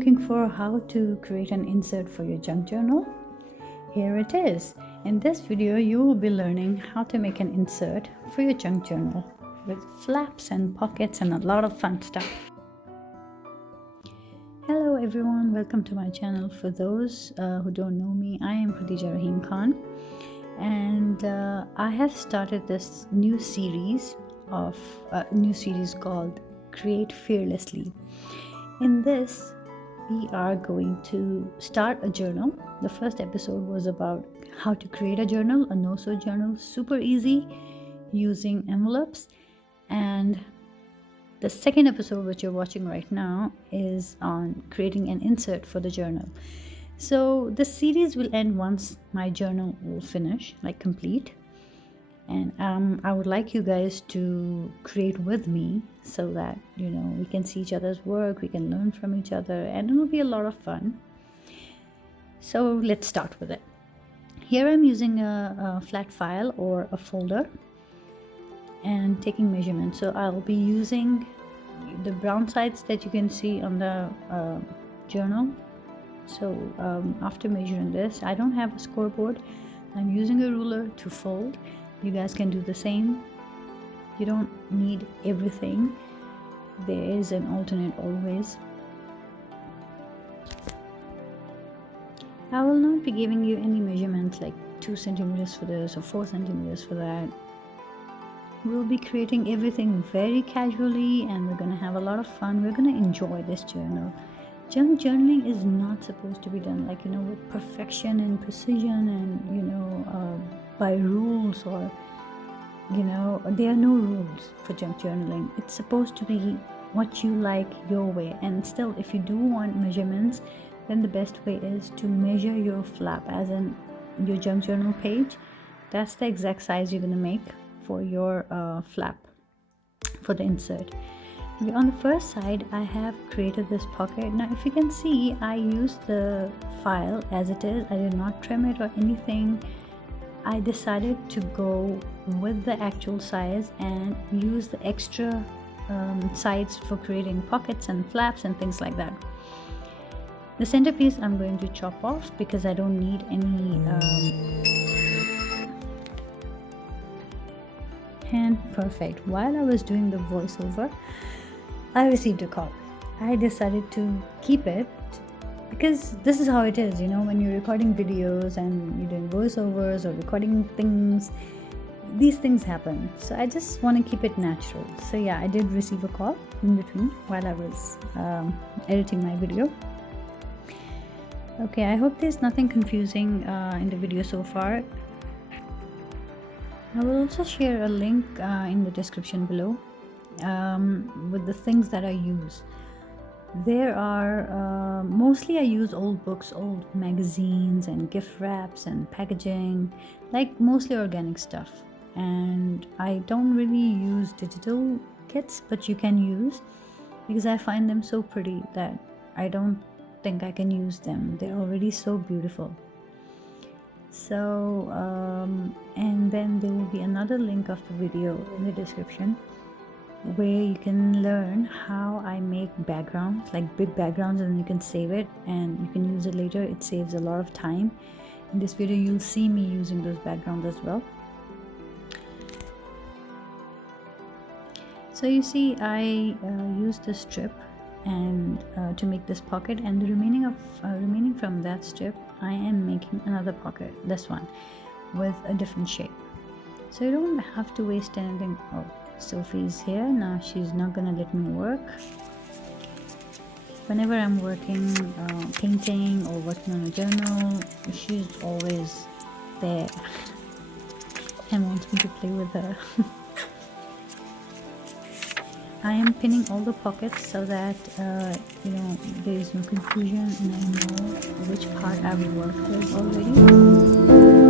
looking for how to create an insert for your junk journal? Here it is. In this video, you will be learning how to make an insert for your junk journal with flaps and pockets and a lot of fun stuff. Hello everyone, welcome to my channel. For those who don't know me, I am Khadijarahimillustrations, and I have started this new series called Create Fearlessly. In this, we are going to start a journal. The first episode was about how to create a journal, a no-sew journal, super easy using envelopes. And the second episode, which you're watching right now, is on creating an insert for the journal. So the series will end once my journal will finish, like complete. And I would like you guys to create with me so that, we can see each other's work, we can learn from each other, and it'll be a lot of fun. So let's start with it. Here I'm using a flat file or a folder and taking measurements. So I'll be using the brown sides that you can see on the journal. So after measuring this, I don't have a scoreboard. I'm using a ruler to fold. You guys can do the same. You don't need everything. There is an alternate always. I will not be giving you any measurements like 2 centimeters for this or 4 centimeters for that. We'll be creating everything very casually, and we're going to have a lot of fun. We're going to enjoy this journal. Junk journaling is not supposed to be done with perfection and precision and by rules, or there are no rules for junk journaling. It's supposed to be what you like, your way. And still, if you do want measurements, then the best way is to measure your flap, as in your junk journal page. That's the exact size you're going to make for your flap for the insert. On the first side, I have created this pocket. Now if you can see, I used the file as it is. I did not trim it or anything. I decided to go with the actual size and use the extra sides for creating pockets and flaps and things like that. The centerpiece I'm going to chop off because I don't need any and perfect. While I was doing the voiceover, I received a call. I decided to keep it because this is how it is, when you're recording videos and you're doing voiceovers or recording things, these things happen. So I just want to keep it natural. So yeah, I did receive a call in between while I was editing my video. Okay, I hope there's nothing confusing in the video so far. I will also share a link in the description below with the things that I use. There are mostly I use old books, old magazines and gift wraps and packaging, like mostly organic stuff. And I don't really use digital kits, but you can use, because I find them so pretty that I don't think I can use them. They're already so beautiful. So and then there will be another link of the video in the description where you can learn how I make backgrounds, like big backgrounds, and you can save it and you can use it later. It saves a lot of time. In this video you'll see me using those backgrounds as well. So you see, I used a strip and to make this pocket, and the remaining from that strip I am making another pocket, this one with a different shape. So you don't have to waste anything. Oh, Sophie's here now. She's not gonna let me work. Whenever I'm working, painting or working on a journal, she's always there and wants me to play with her. I am pinning all the pockets so that there is no confusion and I know which part I've worked with already.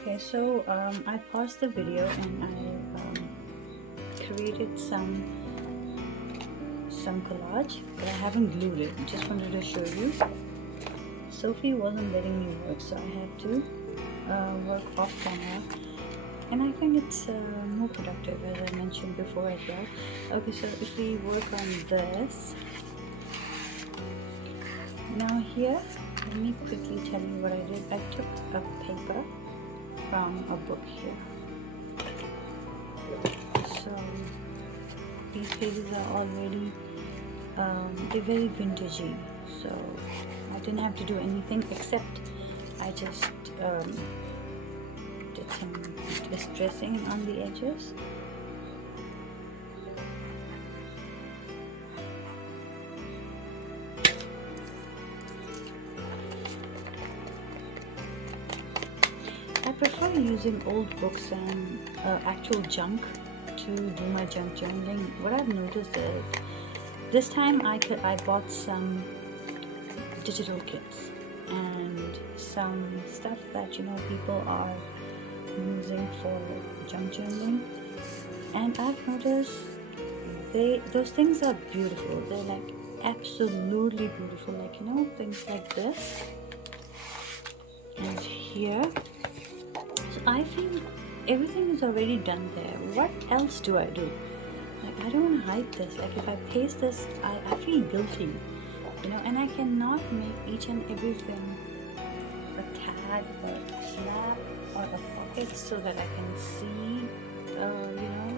Okay, so I paused the video and I created some collage, but I haven't glued it. Just wanted to show you. Sophie wasn't letting me work, so I had to work off camera, and I think it's more productive, as I mentioned before as well. Okay, so if we work on this now here, let me quickly tell you what I did. I took a paper from a book here. So these pages are already they're very vintagey, so I didn't have to do anything except I just did some distressing on the edges. I prefer using old books and actual junk to do my junk journaling. What I've noticed is this time I bought some digital kits and some stuff that people are using for junk journaling, and I've noticed those things are beautiful. They're like absolutely beautiful, like things like this and here. So I feel everything is already done there. What else do I do? Like, I don't want to hide this. Like, if I paste this, I feel guilty, and I cannot make each and everything a tag or a flap or a pocket so that I can see,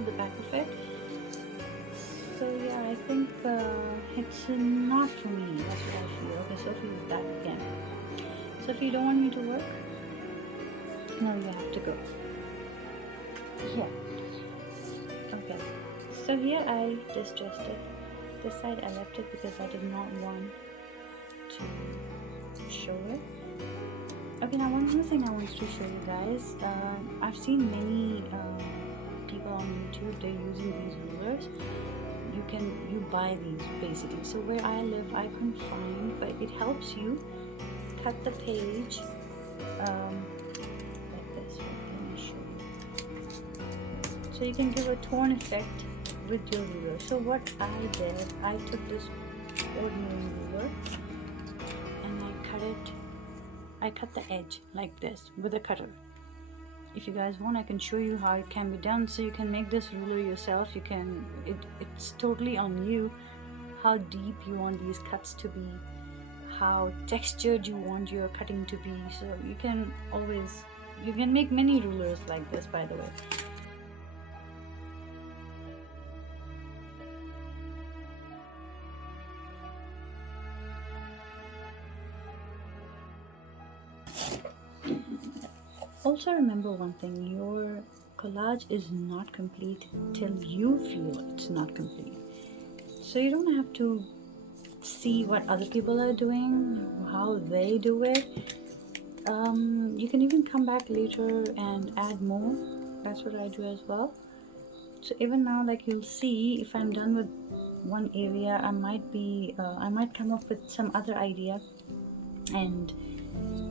the back of it. So yeah, I think it's not for me. That's what I feel. Okay, Sophie is back again. Sophie, you don't want me to work? No, you have to go. Yeah. Okay. So here I distressed it. This side I left it because I did not want to show it. Okay, now one more thing I wanted to show you guys. I've seen many people on YouTube, they're using these rulers. You buy these basically. So where I live, I couldn't find, but it helps you cut the page like this. Let me show you. So you can give a torn effect with your ruler. So what I did, I took this ordinary ruler and I cut the edge like this with a cutter. If you guys want, I can show you how it can be done. So you can make this ruler yourself. You can, it's totally on you how deep you want these cuts to be, how textured you want your cutting to be. So you can make many rulers like this, by the way. Also remember one thing, your collage is not complete till you feel it's not complete. So you don't have to see what other people are doing, how they do it. You can even come back later and add more. That's what I do as well. So even now, like you'll see, if I'm done with one area, I might come up with some other idea and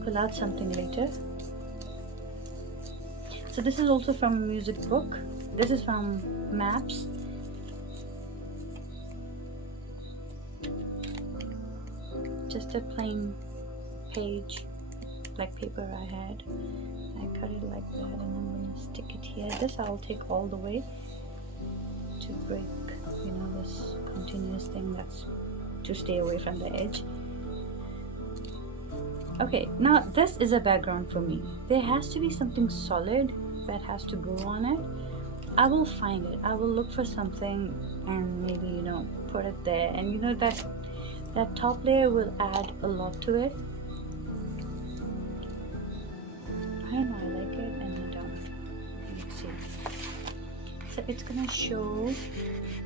collage something later. So this is also from a music book. This is from Maps. Just a plain page, like paper I had. I cut it like that and I'm going to stick it here. This I'll take all the way to break, this continuous thing that's to stay away from the edge. Okay, now this is a background for me. There has to be something solid that has to go on it. I will find it. I will look for something and maybe, put it there. And that top layer will add a lot to it. I don't know, I like it and I don't. Let's see. So it's gonna show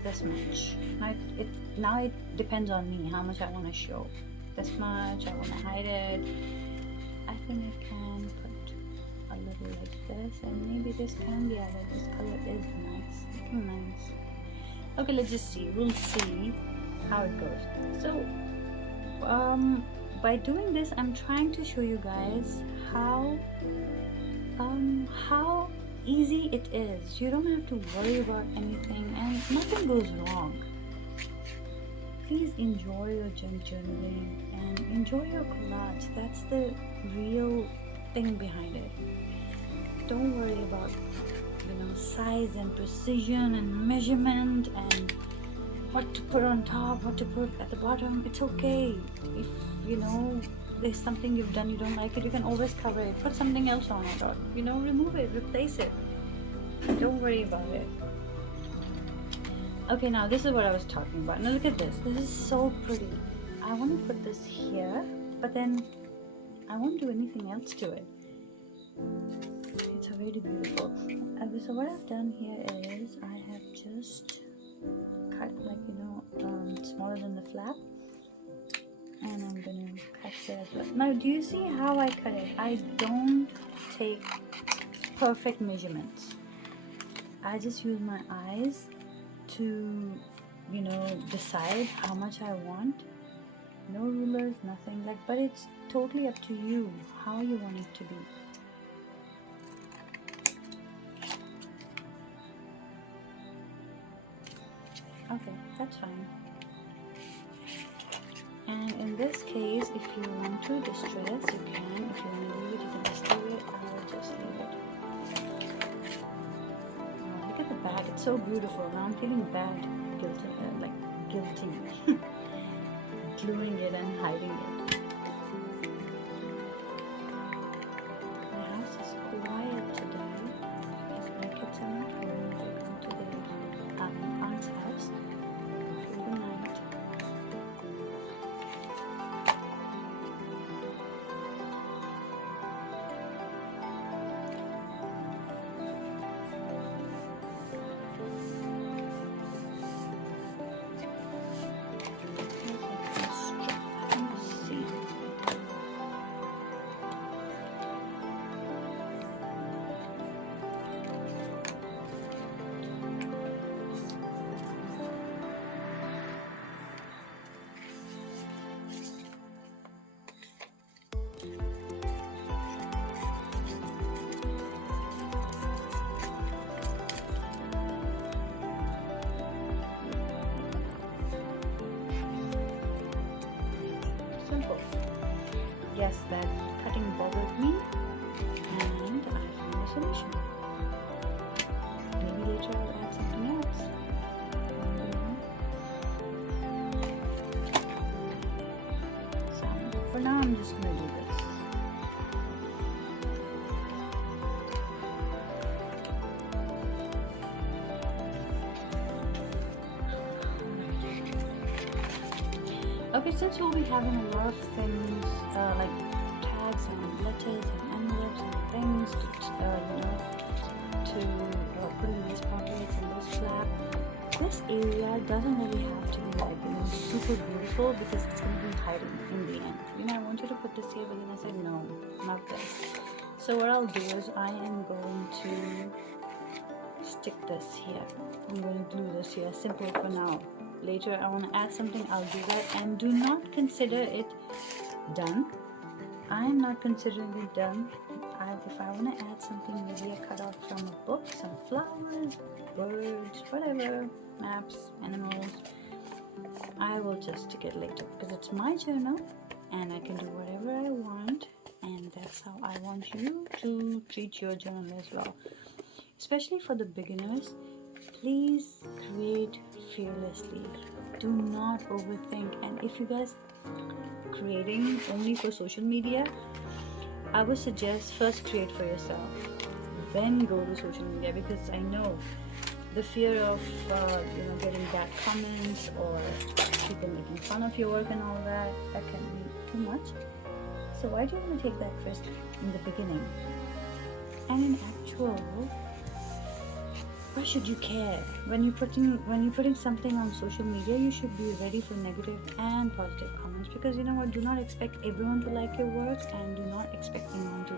this much. Now it depends on me how much I want to show. This much, I want to hide it. I think I can put a little like this, and maybe this can be added. This color is nice, looking nice. Okay, let's just see. We'll see how it goes. So by doing this, I'm trying to show you guys how how easy it is. You don't have to worry about anything and nothing goes wrong. Please enjoy your junk journaling and enjoy your collage. That's the real thing behind it. Don't worry about size and precision and measurement and what to put on top, what to put at the bottom. It's okay. If there's something you've done, you don't like it, you can always cover it, put something else on it, or remove it, replace it. Don't worry about it. Okay, now this is what I was talking about. Now look at this. This is so pretty. I want to put this here, but then I won't do anything else to it. It's already beautiful. So what I've done here is I have just cut smaller than the flap, and I'm gonna cut it as well. Now do you see how I cut it? I don't take perfect measurements. I just use my eyes to decide how much I want. No rulers, nothing but it's totally up to you how you want it to be. Okay, that's fine. And in this case, if you want to distress, you can. If you want to leave it, you can just leave it. I will just leave it. Oh, look at the bag. It's so beautiful. Now I'm feeling bad, guilty, gluing it and hiding it. My house is quiet today because my kids are not home. They're going to their aunt's house for the night. Simple. Yes, that cutting bothered me, and I found a solution. Maybe later I'll add something else. So for now, I'm just going to do this. Okay, since we'll be having a lot of things like tags and letters and envelopes and things to put in these pockets and this flap, this area doesn't really have to be super beautiful because it's going to be hiding in the end. I want you to put this here, but then I said no, not this. So what I'll do is I am going to stick this here. I'm going to glue this here, simple for now. Later I want to add something, I'll do that, and do not consider it done. I am not considering it done. If I want to add something, maybe a cutout from a book, some flowers, birds, whatever, maps, animals, I will just stick it later because it's my journal and I can do whatever I want, and that's how I want you to treat your journal as well. Especially for the beginners, please create fearlessly. Do not overthink. And if you guys creating only for social media, I would suggest first create for yourself, then go to social media, because I know the fear of getting bad comments or people making fun of your work and all that can be too much. So why do you want to take that risk in the beginning? And in actual, why should you care? When you're putting something on social media, you should be ready for negative and positive comments, because you know what, do not expect everyone to like your work, and do not expect anyone to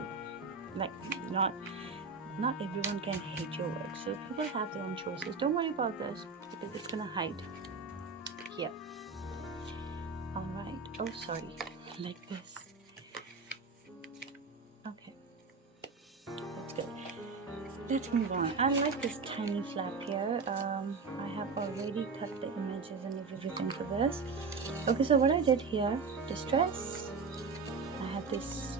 not everyone can hate your work. So people have their own choices. Don't worry about this because it's gonna hide here. Alright. Oh sorry. Like this. Okay. let's move on. I like this tiny flap here. I have already cut the images and everything for this. Okay, so what I did here, distress. I had this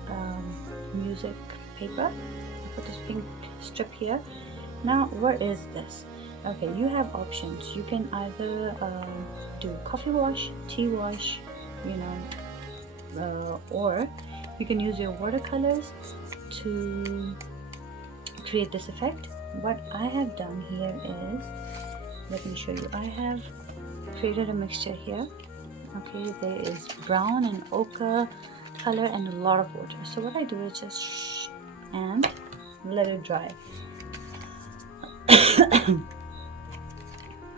music paper. I put this pink strip here. Now, where is this? Okay, you have options. You can either do coffee wash, tea wash, or you can use your watercolors to create this effect. What I have done here is, let me show you. I have created a mixture here. Okay, there is brown and ochre color and a lot of water. So what I do is just and let it dry.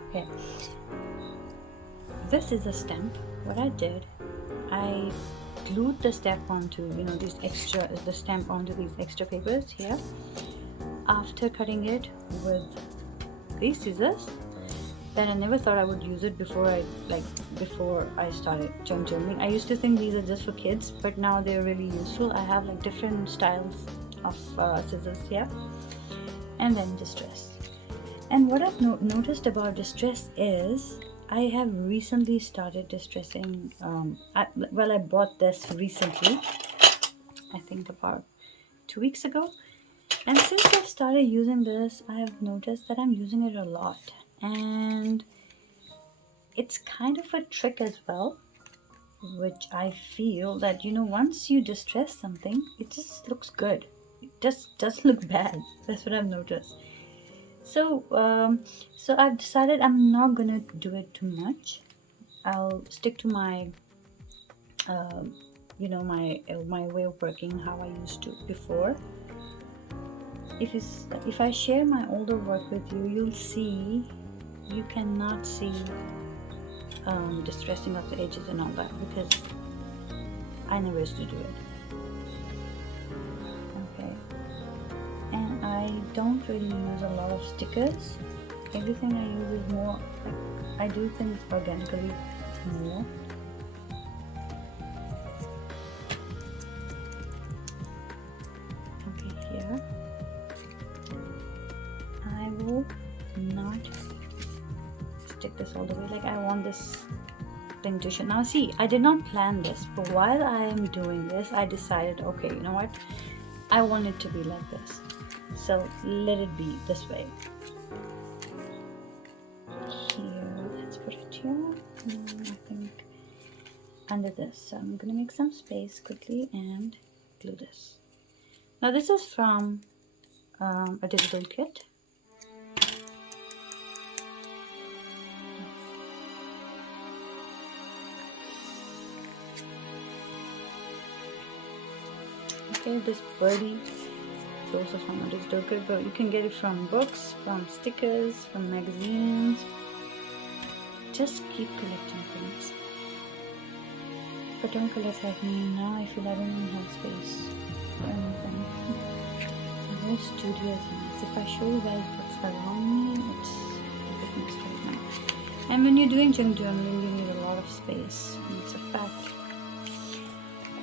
Okay, this is a stamp. What I did, I glued the stamp onto the stamp onto these extra papers here. After cutting it with these scissors, that I never thought I would use it before I started junk journaling. I used to think these are just for kids, but now they're really useful. I have like different styles of scissors here. And then distress. And what I've noticed about distress is I have recently started distressing. I bought this recently, I think about 2 weeks ago. And since I've started using this, I have noticed that I'm using it a lot. And it's kind of a trick as well, which I feel that, once you distress something, it just looks good. It just doesn't look bad. That's what I've noticed. So I've decided I'm not gonna do it too much. I'll stick to my my way of working, how I used to before. If I share my older work with you, you'll see you cannot see distressing of the edges and all that, because I never used to do it. Okay, and I don't really use a lot of stickers. Everything I use is more I do things organically more. Okay, here I will not stick this all the way. Like, I want this thing to show. Now see, I did not plan this, but while I am doing this, I decided, okay, you know what, I want it to be like this, so let it be this way. Here, let's put it here. I think under this. So I'm gonna make some space quickly and glue this. Now this is from a digital kit. Okay, this birdie is also from a digital kit, but you can get it from books, from stickers, from magazines. Just keep collecting things. But don't collect like me. Now I feel I don't even have space for anything. The whole studio is nice. If I show you guys what's around me, it's a bit mixed right now. And when you're doing junk journaling, you need a lot of space. And it's a fact.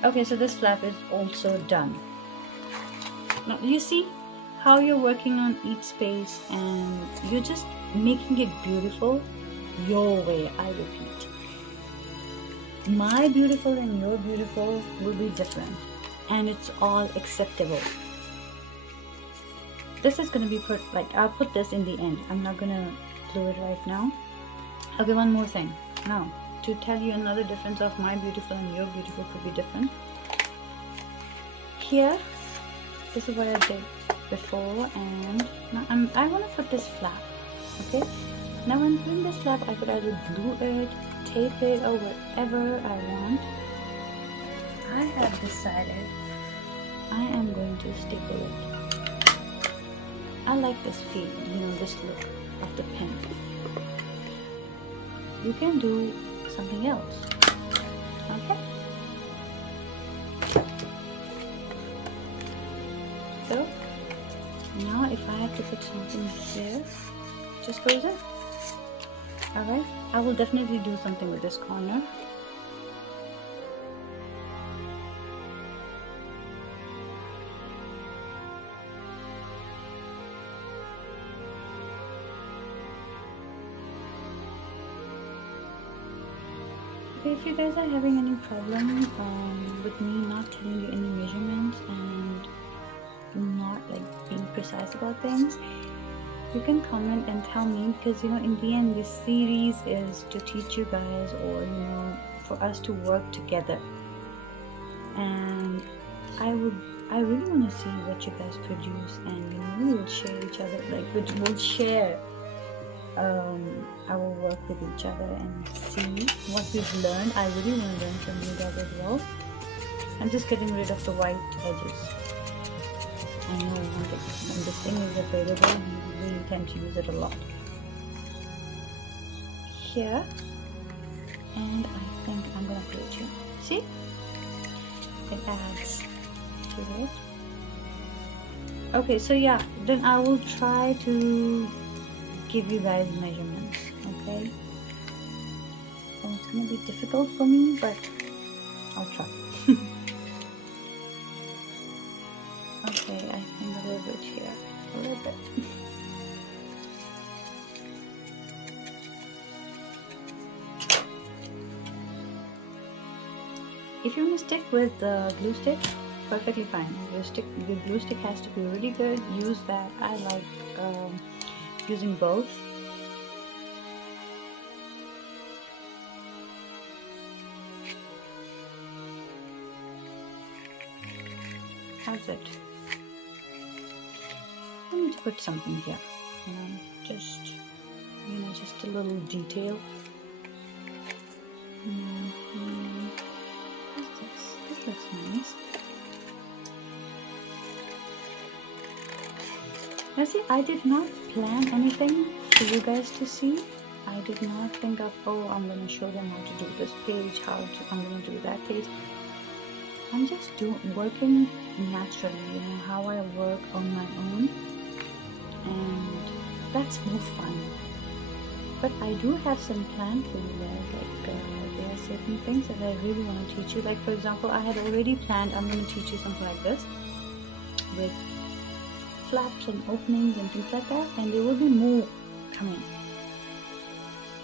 Okay, so this flap is also done. Now you see how you're working on each space and you're just making it beautiful your way. I repeat, my beautiful and your beautiful will be different, and it's all acceptable. This is going to be put, like, I'll put this in the end. I'm not going to glue it right now. Okay, one more thing. Now, to tell you another difference of my beautiful and your beautiful could be different. Here, this is what I did before, and now I want to put this flap. Okay, now when putting this flap, I could either glue it, tape it, or whatever I want. I have decided I am going to staple it. I like this feel, this look of the pen. You can do something else. Okay, so now if I have to put something there, just goes in. Alright, I will definitely do something with this corner. Okay, if you guys are having any problem with me not telling you any measurements and not like being precise about things, you can comment and tell me, because in the end this series is to teach you guys, or for us to work together. And I really want to see what you guys produce, and we will share each other, like we'll share our work with each other and see what we've learned. I really want to learn from you guys as well. I'm just getting rid of the white edges. I know when this thing is available, you really tend to use it a lot. Here, and I think I'm gonna put it here. See? It adds to it. Okay, so yeah, then I will try to give you guys measurements, okay? Oh, it's gonna be difficult for me, but I'll try. Okay, I think a little bit here, a little bit. If you want to stick with the glue stick, perfectly fine. The glue stick has to be really good. Use that. I like using both. How's it? I need to put something here. Just just a little detail. This looks nice. Now see, I did not plan anything for you guys to see. I did not think of, oh, I'm going to show them how to do this page, I'm going to do that page. I'm just working naturally, how I work on my own, and that's more fun. But I do have some plan for you guys, like there are certain things that I really want to teach you. Like for example, I had already planned, I'm going to teach you something like this, with flaps and openings and things like that, and there will be more coming.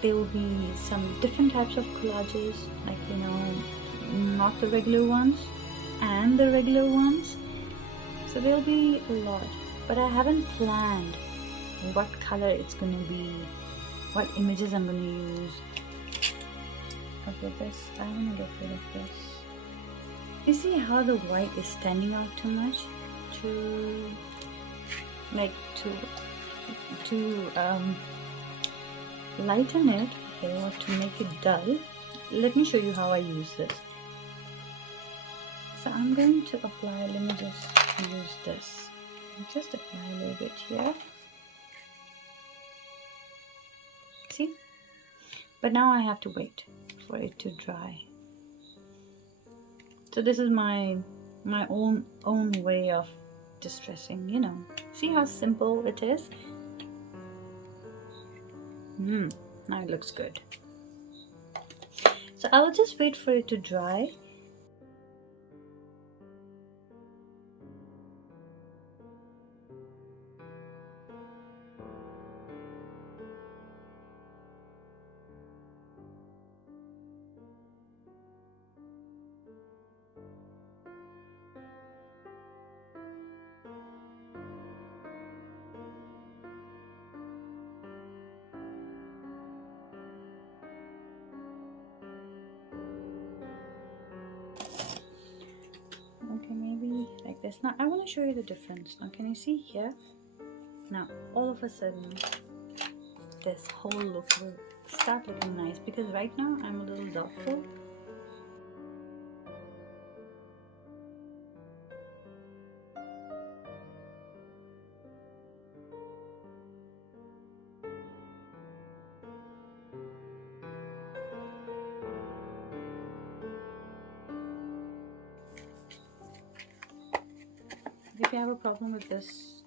There will be some different types of collages, like not the regular ones and the regular ones. So there'll be a lot, but I haven't planned what color it's going to be, what images I'm going to use. Okay, this, I want to get rid of this. You see how the white is standing out too much? To lighten it or to make it dull, let me show you how I use this. So I'm going to apply, let me just use this. Just apply a little bit here. See? But now I have to wait for it to dry. So this is my own way of distressing, See how simple it is? Now it looks good. So I will just wait for it to dry. Okay, maybe like this. Now I want to show you the difference. Now can you see here? Now all of a sudden this whole look will start looking nice, because right now I'm a little doubtful. If you have a problem with this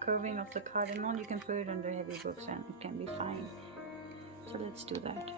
curving of the card and all, you can put it under heavy books and it can be fine. So let's do that.